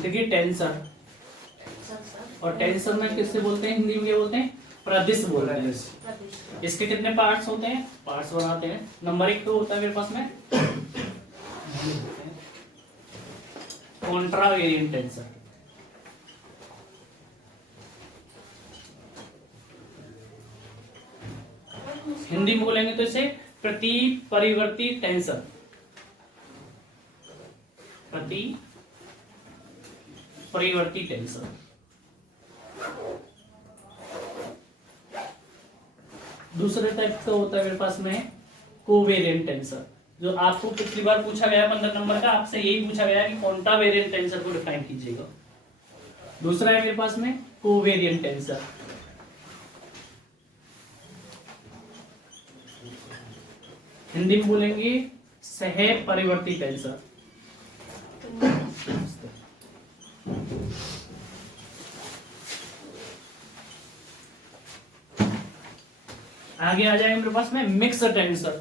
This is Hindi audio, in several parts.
देखिए टेंसर, और टेंसर में किससे बोलते हैं हिंदी में, क्या बोलते हैं, प्रदिश बोलते हैं। इसके कितने पार्ट्स होते हैं, पार्ट्स बनाते हैं। नंबर 1 तो होता है मेरे पास में कॉन्ट्रावेरिएंट टेंसर। हिंदी में बोलेंगे तो इसे प्रति परिवर्ती टेंसर, प्रति परिवर्ती टेंसर। दूसरे टाइप का होता है मेरे पास में कोवेरिएंट टेंसर, जो आपको पिछली बार पूछा गया 15 नंबर का, आपसे यही पूछा गया कि कॉन्ट्रावेरिएंट टेंसर को डिफाइन कीजिएगा। दूसरा है मेरे पास में कोवेरिएंट टेंसर। हिंदी में बोलेंगे सह परिवर्ती टेंसर। आगे आ जाएंगे मेरे पास में मिक्स टेंसर।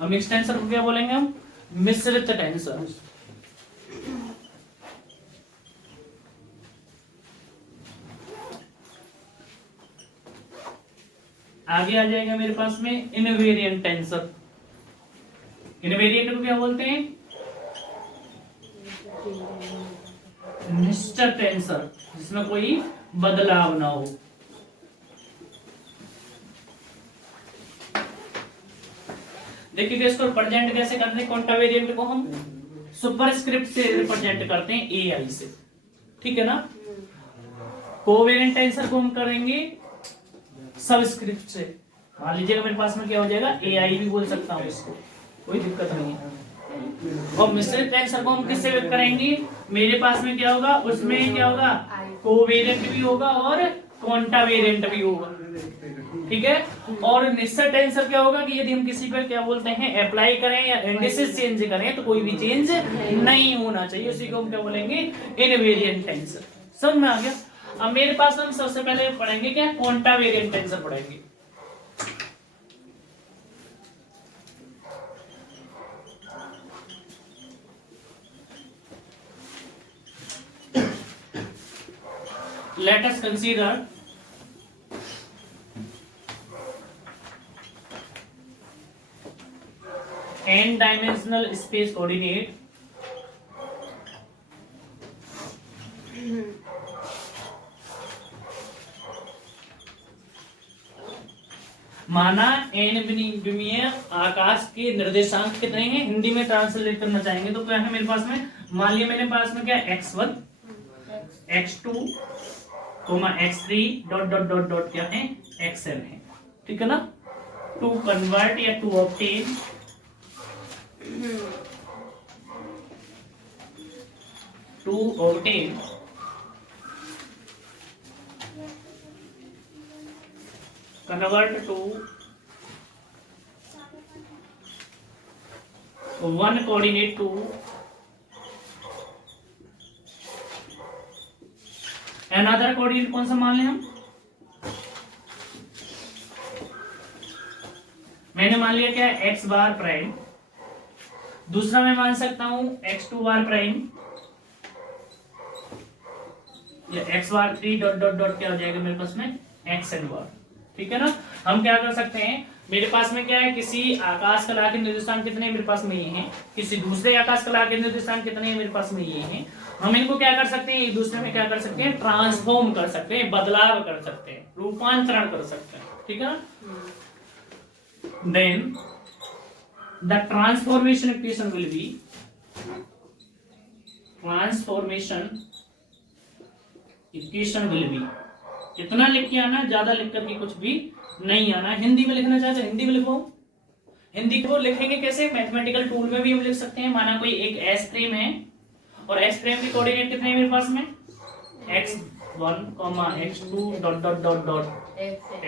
अब मिक्स टेंसर को क्या बोलेंगे हम, मिश्रित टेंसर। आगे आ जाएगा मेरे पास में इनवेरिएंट टेंसर। इनवेरिएंट को क्या बोलते हैं, निश्चित टेंसर, जिसमें कोई बदलाव ना हो। देखिए इसको रिप्रेजेंट कैसे करते हैं, कॉन्ट्रावेरिएंट को हम सुपरस्क्रिप्ट से रिप्रेजेंट करते हैं, ए आई से, ठीक है ना। कोवेरिएंट टेंसर को हम करेंगे सबस्क्रिप्ट से। मान लीजिएगा मेरे पास में क्या हो जाएगा, ए आई भी बोल सकता हूँ इसको, कोई दिक्कत नहीं है। और मिश्रित टेंसर को हम किससे व्यक्त करेंगे, मेरे पास में क्या होगा, उसमें क्या होगा, कोवेरिएंट भी होगा और कॉन्ट्रावेरिएंट भी होगा, ठीक है। और निश्चित टेंसर क्या होगा कि यदि हम किसी पर क्या बोलते हैं अप्लाई करें या इंडिसेस चेंज करें तो कोई भी चेंज नहीं होना चाहिए, उसी को हम क्या बोलेंगे, इनवेरिएंट टेंसर। समझ में आ गया। अब मेरे पास हम सबसे पहले पढ़ेंगे क्या, कॉन्ट्रावेरिएंट टेंसर पढ़ेंगे। Let us consider n-dimensional space coordinate माना n विमीय आकाश के निर्देशांक कितने हैं, हिंदी में ट्रांसलेट करना चाहेंगे तो क्या है मेरे पास में, मान लिया मेरे पास में क्या x1 x2 x3 dot dot dot dot क्या है, xn है, ठीक है ना। टू कन्वर्ट या to obtain convert to one coordinate to another coordinate, कौन सा मान लें हम, मैंने मान लिया क्या है x बार प्राइम, दूसरा मैं मान सकता हूं x2 बार प्राइम या x बार 3 डॉट डॉट डॉट क्या हो जाएगा मेरे पास में xn बार, ठीक है ना। हम क्या कर सकते हैं, मेरे पास में क्या है, किसी आकाश कला के निर्देशांक कितने मेरे पास में ये हैं, किसी दूसरे आकाश कला के निर्देशांक कितने मेरे पास में ये हैं, हम इनको क्या कर सकते हैं, एक दूसरे में क्या कर सकते हैं, ट्रांसफॉर्म कर सकते हैं, बदलाव कर सकते हैं, रूपांतरण कर सकते हैं, ठीक है ना। Then the transformation equation will be, transformation equation will be, इतना लिख के आना, ज्यादा लिख करके कुछ भी नहीं आना। हिंदी में लिखना चाहते हिंदी में लिखो, हिंदी को लिखेंगे कैसे, मैथमेटिकल टूल में भी हम लिख सकते हैं। माना कोई एक एस फ्रेम है और एस फ्रेम के कोऑर्डिनेट कितने हैं मेरे पास में, x1 x2 dot dot dot dot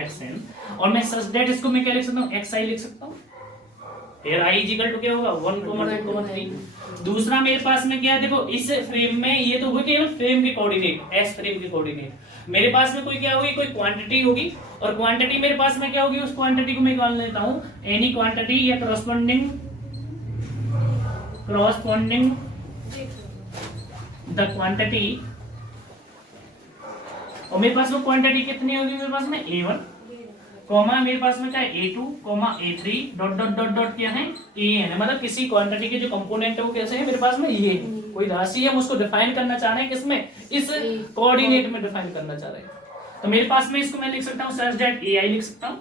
xn, और मैं सच दैट इसको मैं क्या लिख सकता हूँ, xi लिख सकता हूँ, फिर आई इक्वल टू क्या होगा 1 2 3। दूसरा मेरे पास में क्या है, देखो इस फ्रेम में ये तो हुआ केवल फ्रेम के कोऑर्डिनेट, एस फ्रेम के कोऑर्डिनेट। मेरे पास में कोई क्या होगी, कोई क्वांटिटी होगी, और क्वांटिटी मेरे पास में क्या होगी, उस क्वांटिटी को मैं निकाल लेता हूं एनी क्वांटिटी या करस्पॉन्डिंग द क्वांटिटी। और मेरे पास में क्वांटिटी कितनी होगी, मेरे पास में A1 कॉमा मेरे पास में क्या है A2 comma A3 dot dot dot dot क्या है AN है। मतलब किसी क्वांटिटी के जो कंपोनेंट है वो कैसे है मेरे पास में, ये कोई राशि है, हम उसको डिफाइन करना चाह रहे हैं किसमें, इस कोऑर्डिनेट में डिफाइन करना चाह रहे हैं। तो मेरे पास में इसको मैं लिख सकता हूं सच दैट AI लिख सकता हूं।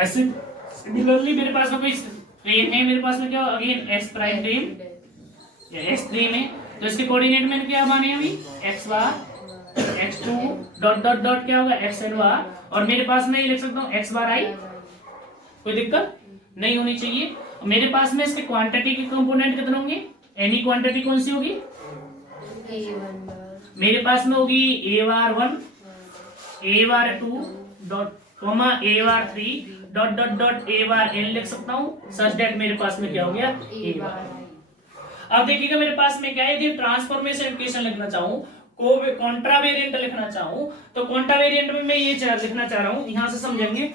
ऐसे सिमिलरली मेरे पास में कोई फ्रेम है, मेरे पास में क्या अगेन S प्राइम फ्रेम या S फ्रेम है, तो इसके कोऑर्डिनेट मैंने क्या माने अभी x बार x2 डॉट डॉट डॉट क्या होगा xn बार, और मेरे पास में ये लिख सकता हूँ x बार i। कोई दिक्कत नहीं होनी चाहिए। मेरे पास में इसके क्वांटिटी के कंपोनेंट कितने होंगे, एनी क्वांटिटी कौन सी होगी, मेरे पास में होगी a bar 1 a bar 2 dot comma a bar 3 dot dot dot a bar n लिख सकता हूँ सच दैट मेरे पास में क्या हो गया a बार। अब देखिएगा मेरे पास में क्या है, यदि ट्रांसफॉर्मेशन इक्वेशन लिखना चाहूं, को कॉन्ट्रावेरिएंट लिखना चाहूं, तो कॉन्ट्रावेरिएंट में मैं ये लिखना चाह रहा हूं, यहां से समझेंगे।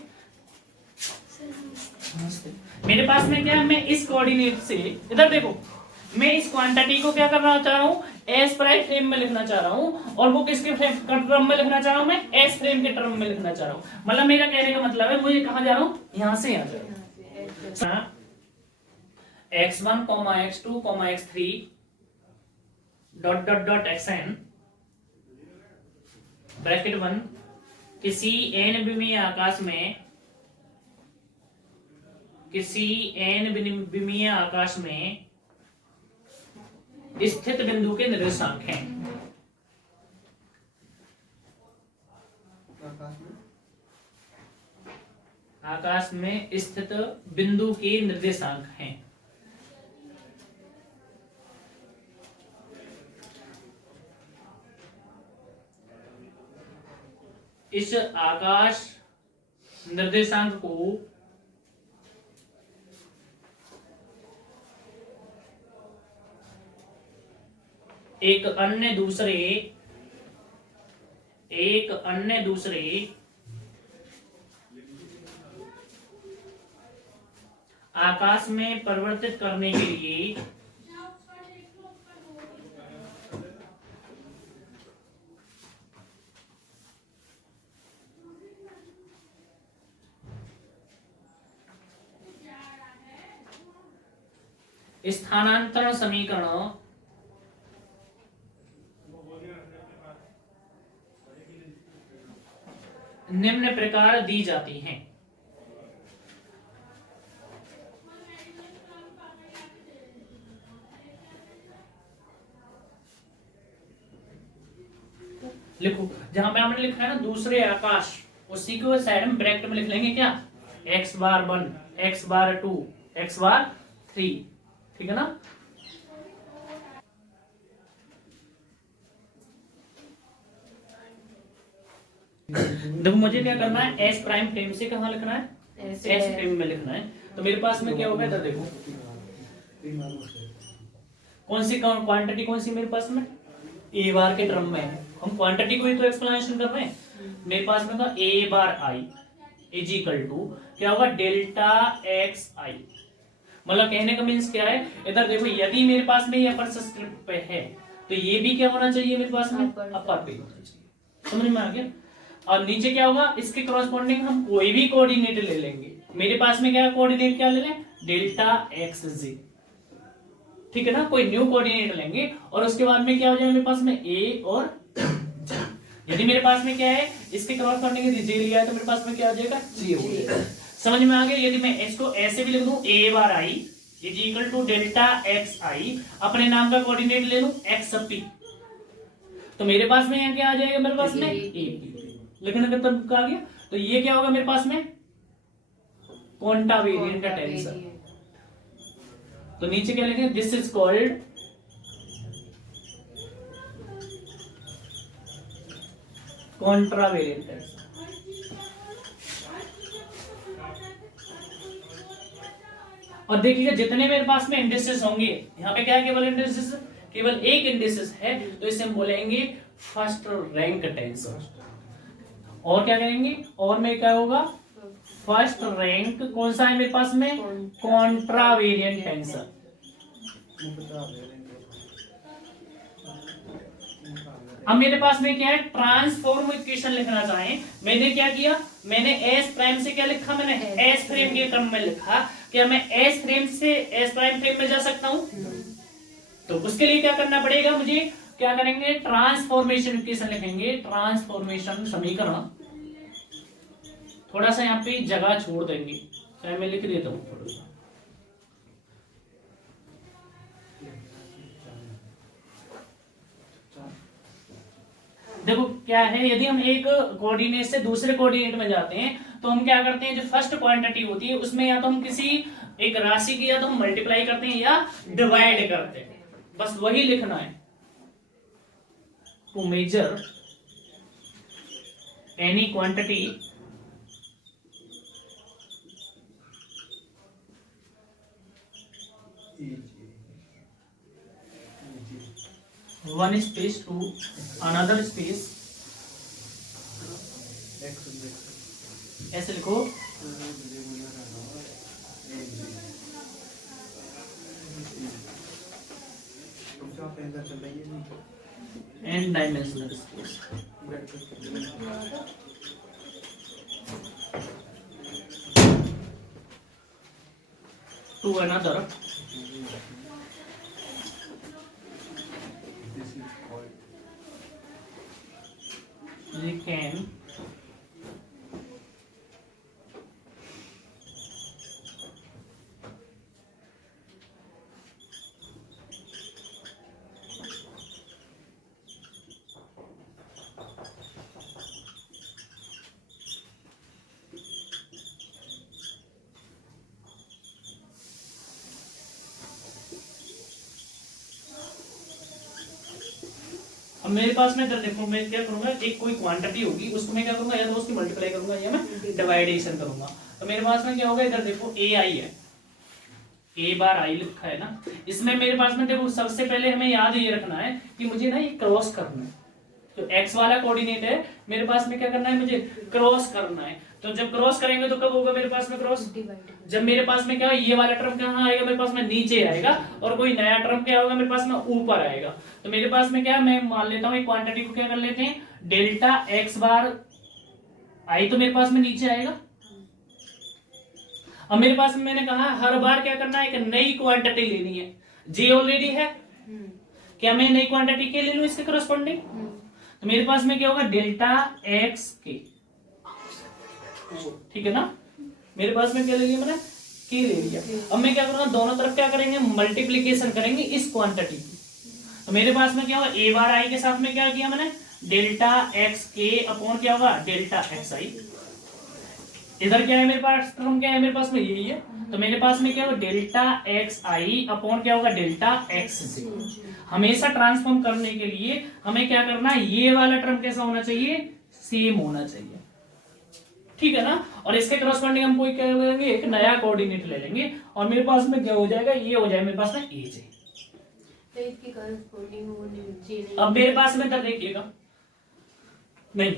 मेरे पास में क्या है, मैं इस कोऑर्डिनेट से इधर देखो, मैं इस क्वांटिटी को क्या करना चाह रहा हूं, एस प्राइम फ्रेम में लिखना चाह रहा हूं, और वो किसके टर्म में लिखना चाह रहा हूं, मैं एस फ्रेम के टर्म में लिखना चाह रहा हूं। मतलब मेरा कहने का मतलब है, मुझे कहां जा रहा हूं, यहां से यहां जा रहा हूं। x1 x2 x3 dot dot dot xn bracket 1 किसी n विमीय आकाश में, किसी n विमीय आकाश में स्थित बिंदु के निर्देशांक हैं। आकाश में स्थित बिंदु के निर्देशांक हैं। इस आकाश निर्देशांक को एक अन्य दूसरे आकाश में परिवर्तित करने के लिए स्थानांतरण समीकरण निम्न प्रकार दी जाती हैं। लिखो, जहां पे हमने लिखा है ना दूसरे आकाश, उसी को साइड में ब्रैकेट में लिख लेंगे क्या, x बार 1 x बार 2 x बार 3, ठीक है ना। देखो मुझे क्या करना है, एस प्राइम फ्रेम से कहां लिखना है, एस फ्रेम में लिखना है। तो मेरे पास में क्या होगा, इधर देखो कौन सी क्वांटिटी कौन सी मेरे पास में, ए बार के टर्म में हम क्वांटिटी को ही तो एक्सप्लेनेशन कर रहे हैं। मेरे पास में होगा ए bar I is equal to क्या होगा, डेल्टा एक्स आई। मतलब कहने का मीन्स क्या है, इधर देखो यदि मेरे पास में ये अपर सब्सक्रिप्ट पे है, तो ये भी क्या होना चाहिए मेरे पास में, अपर पे होना चाहिए। समझ में आ गया। और नीचे क्या होगा, इसके करस्पॉन्डिंग हम कोई भी कोऑर्डिनेट ले लेंगे। मेरे पास में क्या कोऑर्डिनेट क्या ले लें, डेल्टा एक्स जी, ठीक है ना। कोई न्यू कोऑर्डिनेट लेंगे और उसके बाद में क्या हो जाएगा मेरे पास में ए और यदि मेरे पास में क्या है, इसके करस्पॉन्डिंग यदि जे लिया है तो मेरे पास में क्या हो जाएगा, जे हो जाएगा। समझ में आ गया। यदि मैं इसको ऐसे भी लिख दूं, A bar I is equal to delta x I, अपने नाम का कोऑर्डिनेट ले लूं एक्स पी, तो मेरे पास में यहाँ क्या आ जाएगा, मेरे पास में ए लिखने का तब आ गया। तो ये क्या होगा मेरे पास में, क्वांटावेरिएंट टेंसर। तो नीचे क्या लिखेंगे, दिस इज कॉल्ड कॉन्ट्रावेरिएंट टेंसर। और देखिएगा जितने मेरे पास में इंडिसेस होंगे, यहाँ पे क्या है, केवल इंडिसेस, केवल एक इंडिसेस है, तो इसे हम बोलेंगे फर्स्ट रैंक टेंसर। और क्या करेंगे, और में क्या होगा, फर्स्ट रैंक कौन सा है मेरे पास में, कॉन्ट्रावेरिएंट टेंसर। अब मेरे पास में क्या है, ट्रांसफॉर्म इक्वेशन लिखना चाहें, मैंने क्या किया, मैंने एस प्राइम से क्या लिखा, मैंने एस फ्रेम के क्रम में लिखा। क्या मैं एस फ्रेम से एस प्राइम फ्रेम में जा सकता हूं? तो उसके लिए क्या करना पड़ेगा मुझे, क्या करेंगे, ट्रांसफॉर्मेशन इक्वेशन लिखेंगे, ट्रांसफॉर्मेशन समीकरण। थोड़ा सा यहाँ पे जगह छोड़ देंगे, चाहे मैं लिख देता हूं थोड़ा सा। देखो क्या है, यदि हम एक कोऑर्डिनेट से दूसरे कोऑर्डिनेट में जाते हैं तो हम क्या करते हैं, जो फर्स्ट क्वांटिटी होती है उसमें या तो हम किसी एक राशि की या तो हम मल्टीप्लाई करते हैं या डिवाइड करते हैं, बस वही लिखना है। To measure any quantity one space to another space, ऐसे लिखो, n dimensional space to another we can अब मेरे पास में इधर देखो, मैं क्या करूंगा, एक कोई क्वांटिटी होगी उसको मैं क्या करूंगा, या तो उसकी मल्टीप्लाई करूंगा या मैं डिवाइडेशन करूंगा। तो मेरे पास में क्या होगा, इधर देखो ए आई है, ए बार आई लिखा है ना, इसमें मेरे पास में देखो सबसे पहले हमें याद ये रखना है कि मुझे ना ये क्रॉस करना है। तो एक्स वाला कोऑर्डिनेट है मेरे पास में, क्या करना है मुझे, क्रॉस करना है। तो जब क्रॉस करेंगे तो कब होगा मेरे पास में क्रॉस, जब मेरे पास में क्या है, ये वाला टर्म कहाँ आएगा मेरे पास में, नीचे आएगा, और कोई नया टर्म क्या होगा मेरे पास में, ऊपर आएगा। तो मेरे पास में क्या है, मैं मान लेता हूँ एक क्वांटिटी को क्या कर लेते हैं, डेल्टा एक्स बार आई, तो मेरे पास में नीचे आएगा। अब मेरे पास में मैंने कहा हर बार क्या करना है, एक नई क्वांटिटी लेनी है, जे ऑलरेडी है, क्या मैं नई क्वांटिटी के ले लूं इसके करस्पॉन्डिंग। तो मेरे पास में क्या होगा, डेल्टा एक्स के, ठीक है ना, मेरे पास में क्या ले लिया मैंने, के ले लिया। अब मैं क्या करूंगा, दोनों तरफ क्या करेंगे, मल्टीप्लीकेशन करेंगे इस क्वांटिटी की। तो मेरे पास में क्या होगा, ए बार आई के साथ में क्या किया मैंने, डेल्टा एक्स के अपॉन क्या होगा, डेल्टा एक्स आई। इधर क्या है मेरे पास, टर्म क्या है मेरे पास में, यही है। तो मेरे पास में क्या होगा, डेल्टा एक्स आई अपॉन क्या होगा, डेल्टा एक्स से। हमेशा ट्रांसफॉर्म करने के लिए हमें क्या करना है, ये वाला टर्म कैसा होना चाहिए, सेम होना चाहिए, ठीक है ना। और इसके करस्पॉन्डिंग हम कोई क्या लेंगे, एक नया कोऑर्डिनेट ले लेंगे, और मेरे पास में क्या हो जाएगा, ये हो जाएगा मेरे पास में ए जे। अब मेरे पास में इधर देखिएगा, नहीं,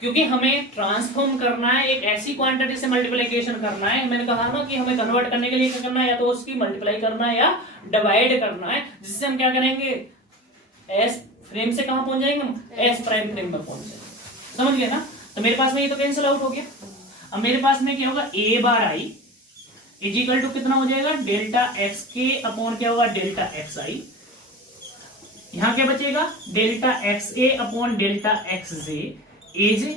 क्योंकि हमें ट्रांसफॉर्म करना है, एक ऐसी क्वांटिटी से मल्टीप्लिकेशन करना है। मैंने कहा ना कि हमें कन्वर्ट करने के लिए क्या करना है, या तो उसकी मल्टीप्लाई करना है या डिवाइड करना है, जिससे हम क्या करेंगे, एस फ्रेम से कहां पहुंच जाएंगे हम, एस प्राइम फ्रेम में पहुंच जाएंगे, समझ गए ना। तो मेरे पास में ये तो कैंसिल आउट हो गया। अब मेरे पास में क्या होगा, ए bar I is equal to कितना हो जाएगा, डेल्टा एक्स के अपॉन क्या होगा, डेल्टा एक्स आई। यहां क्या बचेगा, डेल्टा एक्स ए अपॉन डेल्टा एक्स जे, ए जे।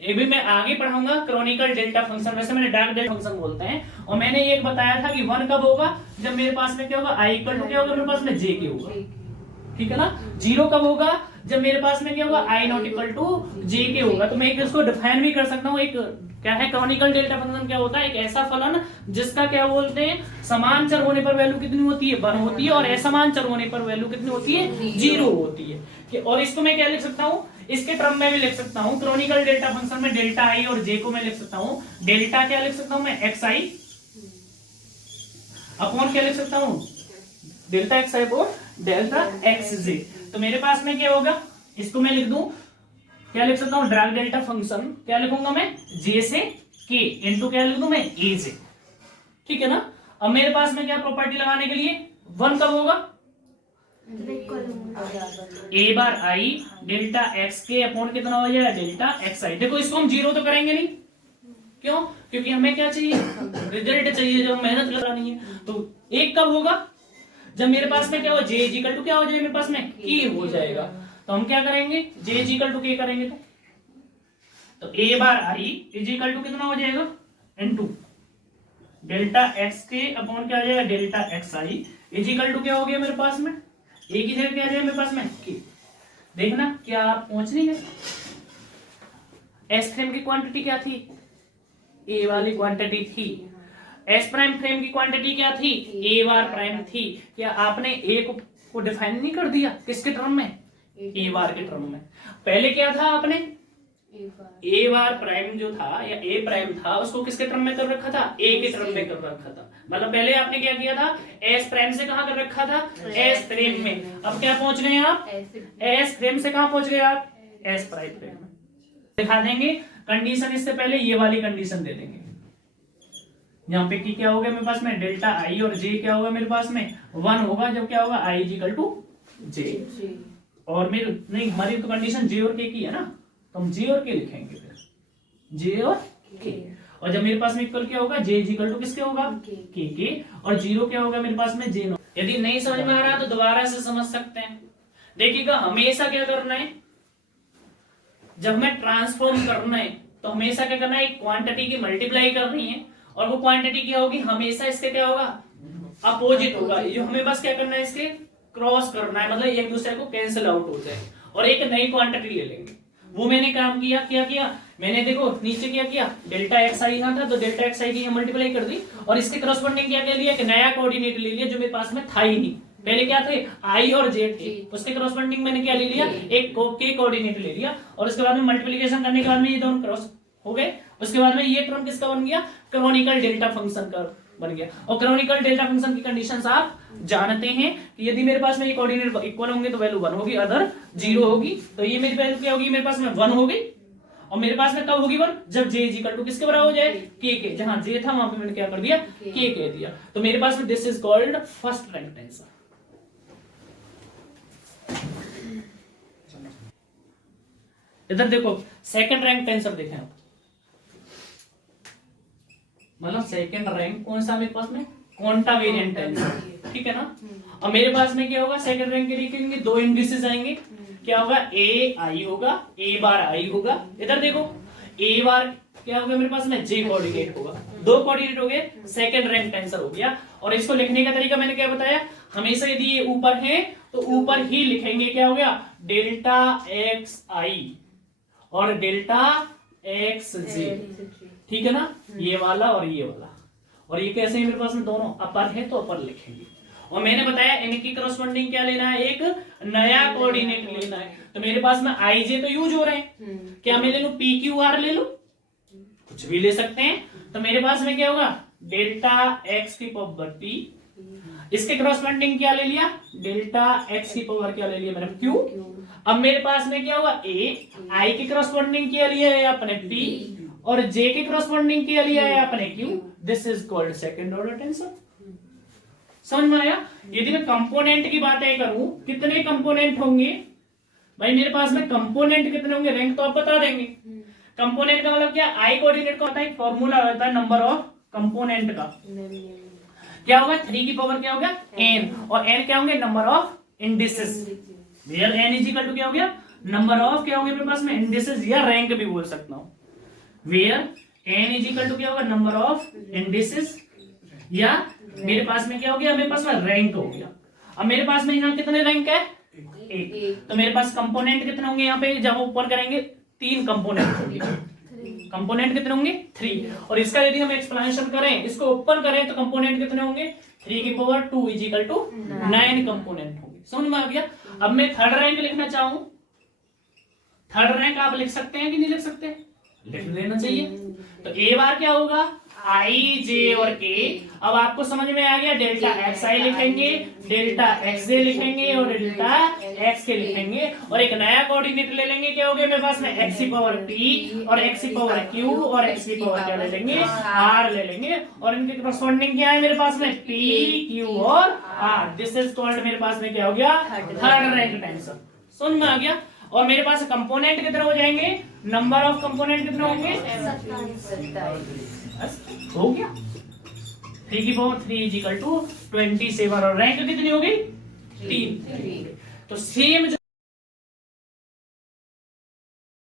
ये भी मैं आगे पढ़ाऊंगा, क्रॉनिकल डेल्टा फंक्शन, वैसे मैंने डार्क डेल्टा फंक्शन बोलते हैं। और मैंने ये बताया था कि 1 कब होगा, जब मेरे पास में क्या होगा, आई इक्वल टू क्या होगा मेरे पास में, जे के होगा, ठीक है ना। 0 कब होगा, जब मेरे पास में क्या होगा, आई नॉट इक्वल टू जे के होगा। तो मैं एक इसको डिफाइन भी कर सकता हूँ, एक क्या है, क्रॉनिकल डेल्टा फंक्शन क्या होता है, एक ऐसा फलन जिसका क्या बोलते हैं, समान चर होने पर वैल्यू कितनी होती है, 1 होती है, और असमान चर होने पर वैल्यू कितनी होती है, 0 होती है। और इसको मैं क्या लिख सकता हूँ, इसके टर्म में भी लिख सकता हूँ, क्रॉनिकल डेल्टा फंक्शन में डेल्टा आई और जे को मैं लिख सकता हूँ, डेल्टा क्या लिख सकता हूँ मैं, एक्स आई अपॉन क्या लिख सकता हूं, डेल्टा एक्स आई अपॉन डेल्टा एक्स जे। तो मेरे पास में क्या होगा, इसको मैं लिख दूं, क्या लिख सकता हूं, ड्रैग डेल्टा फंक्शन क्या लिखूंगा मैं, जे से के इनटू क्या लिख दूं मैं, ए से। ठीक है ना। अब मेरे पास में क्या प्रॉपर्टी लगाने के लिए, 1 कब होगा, ए बार आई डेल्टा एक्स के अपॉन कितना हो जाएगा, डेल्टा एक्स आई। देखो इसको हम जीरो तो करेंगे नहीं, क्यों, क्योंकि हमें क्या चाहिए, रिजल्ट चाहिए, जो मेहनत करानी है। तो एक कब होगा, जब मेरे पास में क्या हो, जे इक्वल टू क्या हो जाएगा, मेरे पास में के हो जाएगा। तो हम क्या करेंगे, जे इक्वल टू के करेंगे। तो a bar I is equal to कितना हो जाएगा, इनटू डेल्टा एक्स के अपॉन क्या हो जाएगा, delta x i is equal to क्या हो गया मेरे पास में, ए की जगह क्या आ जाएगा मेरे पास में के। देखना क्या आप पहुंच नहीं गए। एस फ्रेम की क्वांटिटी क्या थी, ए वाली क्वांटिटी थी। एस प्राइम फ्रेम की क्वांटिटी क्या थी, ए बार प्राइम थी। क्या आपने ए को डिफाइन नहीं कर दिया, किसके टर्म में, ए बार के टर्म में। पहले क्या था आपने, ए बार प्राइम जो था या ए प्राइम था उसको किसके टर्म में कर रखा था, ए के टर्म में कर रखा था। मतलब पहले आपने क्या किया था, एस प्राइम से कहां कर रखा था, एस फ्रेम में। अब क्या पहुंच गए आप, एस फ्रेम से कहां पहुंच गए आप, एस प्राइम फ्रेम में। दिखा देंगे कंडीशन, इससे पहले ये वाली कंडीशन दे देंगे। यहाँ पे की क्या होगा मेरे पास में, डेल्टा आई और जे क्या होगा मेरे पास में 1 होगा, जब क्या होगा आई इक्वल टू जे। और मेरे नहीं, हमारी तो कंडीशन जे और के की है ना, तो हम जे और के लिखेंगे फिर, जे और के। और जब मेरे पास में इक्वल क्या होगा, जे इक्वल टू किसके होगा, के। और जीरो क्या होगा मेरे पास में, जे नो। यदि नहीं समझ में आ रहा तो दोबारा से समझ सकते हैं। देखिएगा हमेशा क्या करना है, जब मैं ट्रांसफॉर्म करना है तो हमेशा क्या करना है, एक क्वांटिटी की मल्टीप्लाई करनी है, और वो क्वांटिटी क्या होगी, हमेशा इसके क्या होगा, अपोजिट होगा। जो हमें बस क्या करना है, इसके क्रॉस करना है, मतलब एक दूसरे को कैंसिल आउट हो जाए और एक नई क्वांटिटी ले लेंगे। वो मैंने काम किया, क्या किया मैंने, देखो नीचे क्या किया, डेल्टा एक्स आई था तो डेल्टा एक्स आई की मल्टीप्लाई कर दी, और इसके करस्पॉन्डिंग क्या लिया, कि नया कोऑर्डिनेट ले लिया जो मेरे पास में था ही नहीं। पहले क्या थे, आई और जे थे, उसके करस्पॉन्डिंग मैंने क्या ले लिया, एक के कोऑर्डिनेट ले लिया, और उसके बाद में मल्टीप्लिकेशन करने के बाद में ये दोनों क्रॉस हो गए। उसके बाद में ये टर्म किसका बन गया, कैनोनिकल डेल्टा फंक्शन का बन गया। और कैनोनिकल डेल्टा फंक्शन की कंडीशंस आप जानते हैं कि यदि मेरे पास में ये कोऑर्डिनेट इक्वल होंगे तो वैल्यू 1 होगी, अदर 0 होगी। तो ये मेरी वैल्यू क्या होगी, मेरे पास में 1 होगी। और मेरे पास में कब होगी 1, जब जे इक्वल टू किसके बराबर हो जाए, के। जहां जे था वहां पे मैंने क्या कर दिया, के कह दिया। तो मेरे पास में this is called first rank tensor. इधर देखो सेकंड रैंक टेंसर देखें आप, मतलब सेकंड रैंक कौन सा मेरे पास में, क्वांटा वेरिएंट टेंसर। ठीक है ना। और मेरे पास में क्या होगा, सेकंड रैंक के लिए दो इंडिसेस आएंगे, क्या होगा, ए आई होगा, ए बार आई होगा। इधर देखो ए बार क्या होगा मेरे पास में, जे कोऑर्डिनेट होगा, दो कोऑर्डिनेट हो गए, सेकंड रैंक टेंसर हो गया। और इसको लिखने का तरीका मैंने क्या बताया, हमेशा यदि ये ऊपर है तो ऊपर ही लिखेंगे, क्या हो गया, डेल्टा एक्स आई और डेल्टा एक्स जे। ठीक है ना, ये वाला और ये वाला। और ये कैसे है मेरे पास में, दोनों अपर है तो अपर लिखेंगे। और मैंने बताया इनकी करस्पॉन्डिंग क्या लेना है, एक नया कोऑर्डिनेट लेना है। तो मेरे पास में आई जे तो यूज हो रहे हैं, क्या मैं ले लूं, पी क्यू आर ले लूं, कुछ भी ले सकते हैं। तो मेरे पास में क्या होगा, डेल्टा एक्स की पावर टी, इसके करस्पॉन्डिंग क्या ले लिया, डेल्टा एक्स की पावर क्या ले लिया मैंने, क्यू। अब मेरे पास में क्या होगा, ए आई के करस्पॉन्डिंग क्या लिया है अपने पी, और जे के करस्पॉन्डिंग क्या लिया है अपने Q. This is called second order tensor. समझ में आया। यदि मैं कंपोनेंट की बातें करूं, कितने कंपोनेंट होंगे भाई मेरे पास में, कंपोनेंट कितने होंगे, रैंक तो आप बता देंगे। कंपोनेंट का मतलब क्या, आई कोऑर्डिनेट का होता है, एक फॉर्मूला होता है नंबर ऑफ कंपोनेंट का, क्या होगा 3 की पावर क्या होगा n, और n क्या होंगे, number of indices. Where n is equal to क्या हो गया, नंबर ऑफ क्या होंगे मेरे पास में, इंडिसेस, या रैंक भी बोल सकता हूं। Where n is equal to क्या होगा, नंबर ऑफ इंडिसेस, या मेरे पास में क्या हो गया, मेरे पास में रैंक हो गया। अब मेरे पास में यहाँ कितने रैंक है, एक। तो मेरे पास कंपोनेंट कितने होंगे, यहाँ पे जब ऊपर करेंगे 3 कंपोनेंट होंगे। कंपोनेंट कितने होंगे, 3। और इसका यदि हम एक्सप्लेनेशन करें, इसको ओपन करें तो कंपोनेंट कितने होंगे, 3 की power 2 is equal to 9 component होंगे। समझ में आ गया। अब मैं थर्ड रैंक लिखना चाहूं, थर्ड रैंक आप लिख सकते हैं कि नहीं लिख सकते, लिख लेना चाहिए। तो ए बार क्या होगा, आई जे और के। अब आपको समझ में आ गया, डेल्टा एक्स आई लिखेंगे, डेल्टा एक्स जे लिखेंगे और डेल्टा एक्स के लिखेंगे, और एक नया कोऑर्डिनेट ले लेंगे, क्या हो गया मेरे पास में एक्स की पावर पी और एक्स की पावर क्यू और एक्स की पावर क्या ले लेंगे आर ले लेंगे, और इनके करस्पॉन्डिंग क्या है मेरे पास में पी क्यू और आर। दिस इज कॉल्ड मेरे पास में क्या हो गया थर्ड रैंक टेंसर। समझ में आ गया। और मेरे पास कंपोनेंट कितने हो जाएंगे, नंबर ऑफ कंपोनेंट कितने होंगे, हो गया 3 की पावर 3 इज इक्वल टू 27 और रैंक कितनी हो गई 3। तो सेम जो